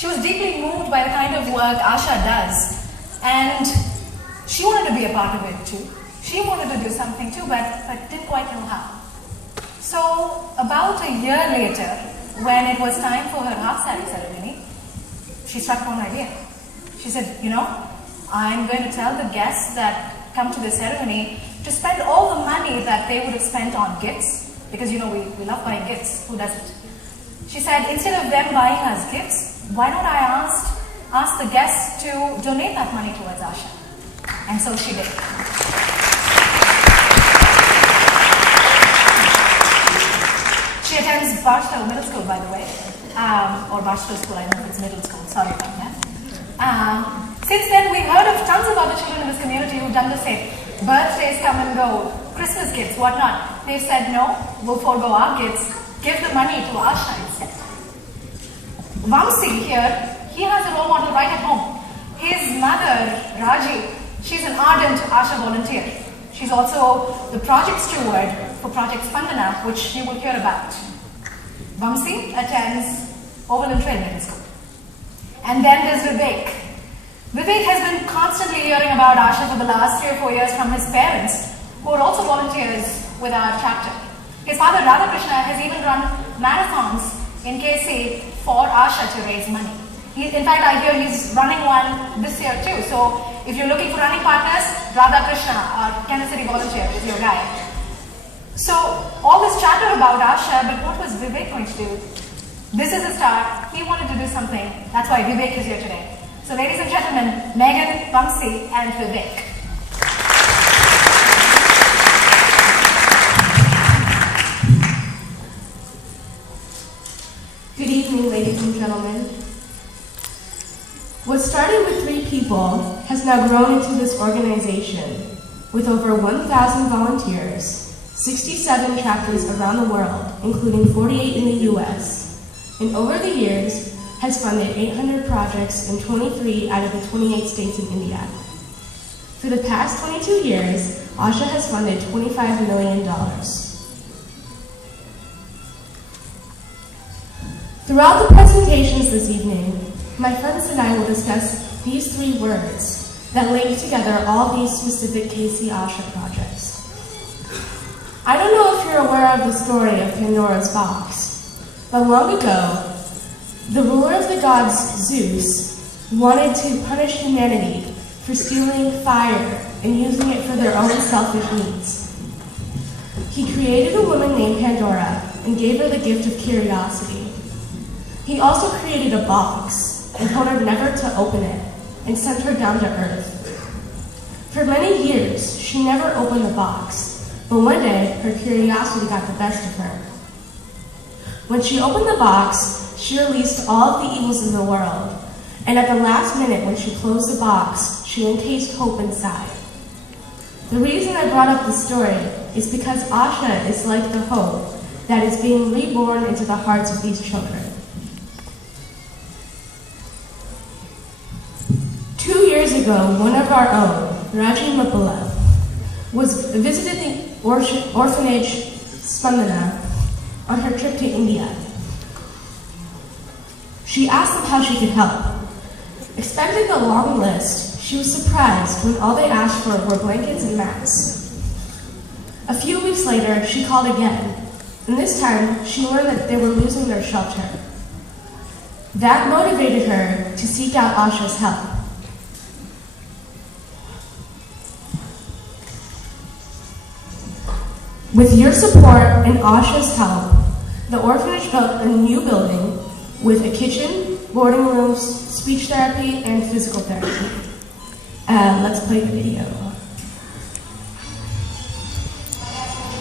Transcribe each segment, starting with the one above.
She was deeply moved by the kind of work Asha does, and she wanted to be a part of it too. She wanted to do something too, but didn't quite know how. So about a year later, when it was time for her half-saree ceremony, she struck on an idea. She said, I'm going to tell the guests that come to the ceremony to spend all the money that they would have spent on gifts, because we love buying gifts. Who doesn't? She said, instead of them buying us gifts, why don't I ask the guests to donate that money towards Asha? And so she did. She attends Barstow Middle School, by the way, or Barstow School, I don't know if it's middle school, sorry about that. Since then, we've heard of tons of other children in this community who've done the same. Birthdays come and go, Christmas gifts, whatnot. They've said, no, we'll forego our gifts, give the money to Asha instead. Vamsi here, he has a role model right at home. His mother, Raji, she's an ardent Asha volunteer. She's also the project steward for Project Spandana, which you will hear about. Vamsi attends Overland Trail Middle School. And then there's Vivek. Vivek has been constantly hearing about Asha for the last 3 or 4 years from his parents, who are also volunteers with our chapter. His father, Radhakrishna, has even run marathons in KC for Asha to raise money. In fact, I hear he's running one this year too. So if you're looking for running partners, Radhakrishna, our Kansas City volunteer, is your guy. So all this chatter about Asha, but what was Vivek going to do? This is a start. He wanted to do something. That's why Vivek is here today. So ladies and gentlemen, Megan, Vamsi, and Vivek. Good evening, ladies and gentlemen. What started with 3 people has now grown into this organization with over 1,000 volunteers, 67 chapters around the world, including 48 in the US, and over the years has funded 800 projects in 23 out of the 28 states in India. For the past 22 years, Asha has funded $25 million. Throughout the presentations this evening, my friends and I will discuss these 3 words that link together all these specific KC Asha projects. I don't know if you're aware of the story of Pandora's box, but long ago, the ruler of the gods, Zeus, wanted to punish humanity for stealing fire and using it for their own selfish needs. He created a woman named Pandora and gave her the gift of curiosity. He also created a box and told her never to open it and sent her down to earth. For many years, she never opened the box, but one day her curiosity got the best of her. When she opened the box, she released all of the evils in the world, and at the last minute when she closed the box, she encased hope inside. The reason I brought up this story is because Asha is like the hope that is being reborn into the hearts of these children. 2 years ago, one of our own, Raji Mapula, visited the orphanage Spandana on her trip to India. She asked them how she could help. Expecting a long list, she was surprised when all they asked for were blankets and mats. A few weeks later, she called again, and this time she learned that they were losing their shelter. That motivated her to seek out Asha's help. With your support and Asha's help, the orphanage built a new building with a kitchen, boarding rooms, speech therapy, and physical therapy. Let's play the video.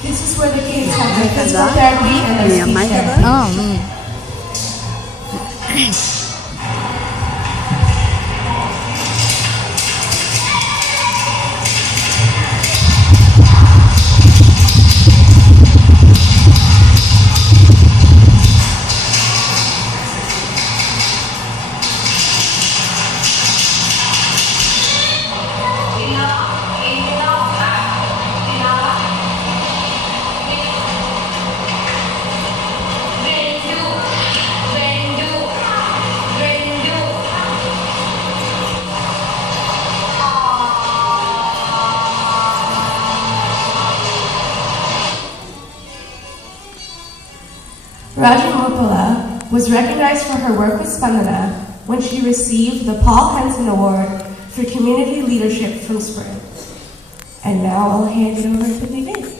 This is where the kids have their physical therapy and their speech therapy. Raji Mopala was recognized for her work with Spandana when she received the Paul Henson Award for Community Leadership from Spring. And now I'll hand it over to Vivek.